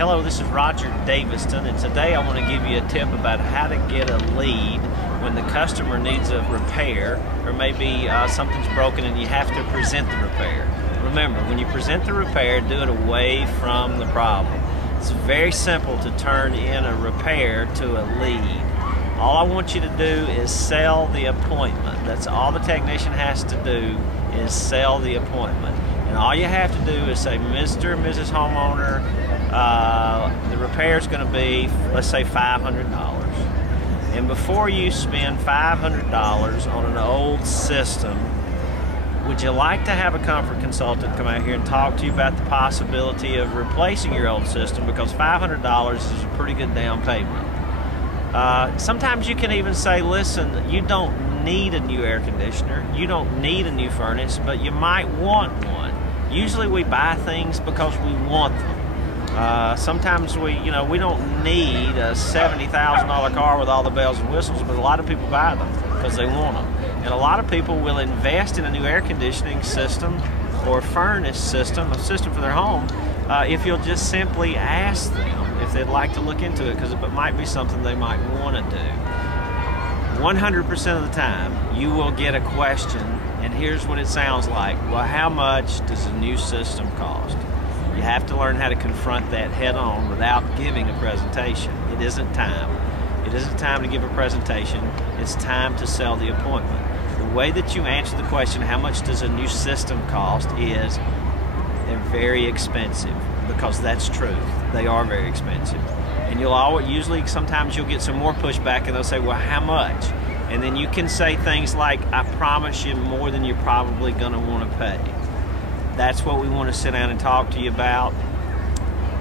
Hello, this is Roger Daviston, and today I want to give you a tip about how to get a lead when the customer needs a repair, or maybe something's broken and you have to present the repair. Remember, when you present the repair, do it away from the problem. It's very simple to turn in a repair to a lead. All I want you to do is sell the appointment. That's all the technician has to do, is sell the appointment. And all you have to do is say, Mr. and Mrs. Homeowner, the repair is going to be, let's say, $500. And before you spend $500 on an old system, would you like to have a comfort consultant come out here and talk to you about the possibility of replacing your old system, because $500 is a pretty good down payment. Sometimes you can even say, listen, you don't need a new air conditioner, you don't need a new furnace, but you might want one. Usually we buy things because we want them. Sometimes we don't need a $70,000 car with all the bells and whistles, but a lot of people buy them because they want them. And a lot of people will invest in a new air conditioning system or furnace system, a system for their home, if you'll just simply ask them if they'd like to look into it, because it might be something they might want to do. 100% of the time, you will get a question, and here's what it sounds like. Well, how much does a new system cost? You have to learn how to confront that head on without giving a presentation. It isn't time. It isn't time to give a presentation. It's time to sell the appointment. The way that you answer the question, how much does a new system cost, is they're very expensive, because that's truth. They are very expensive. And usually sometimes you'll get some more pushback and they'll say, well, how much? And then you can say things like, I promise you more than you're probably going to want to pay. That's what we want to sit down and talk to you about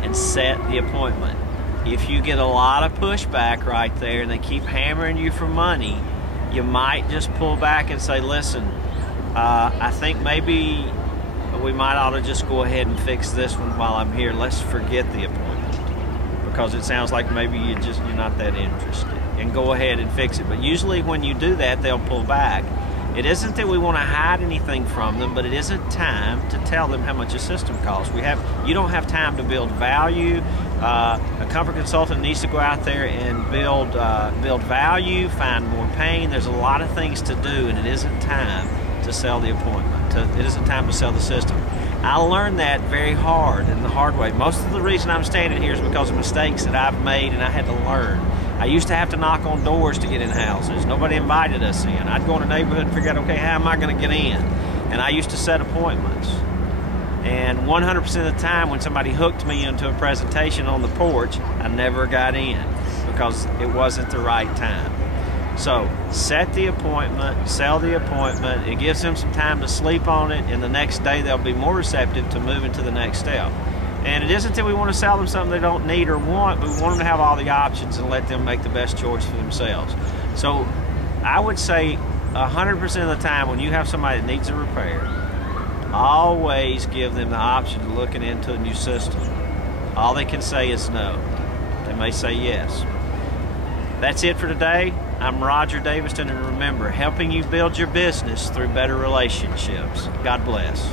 and set the appointment. If you get a lot of pushback right there and they keep hammering you for money, you might just pull back and say, listen, I think maybe we might ought to just go ahead and fix this one while I'm here. Let's forget the appointment, because it sounds like maybe you're not that interested, and go ahead and fix it. But usually when you do that, they'll pull back. It isn't that we want to hide anything from them, but it isn't time to tell them how much a system costs. You don't have time to build value. A comfort consultant needs to go out there and build value, find more pain. There's a lot of things to do, and it isn't time to sell the appointment. It isn't time to sell the system. I learned that very hard and the hard way. Most of the reason I'm standing here is because of mistakes that I've made and I had to learn. I used to have to knock on doors to get in houses. Nobody invited us in. I'd go in a neighborhood and figure out, okay, how am I going to get in? And I used to set appointments. And 100% of the time when somebody hooked me into a presentation on the porch, I never got in because it wasn't the right time. So set the appointment, sell the appointment. It gives them some time to sleep on it, and the next day they'll be more receptive to moving to the next step. And it isn't that we want to sell them something they don't need or want, but we want them to have all the options and let them make the best choice for themselves. So I would say 100% of the time when you have somebody that needs a repair, always give them the option of looking into a new system. All they can say is no. They may say yes. That's it for today. I'm Roger Daviston, and remember, helping you build your business through better relationships. God bless.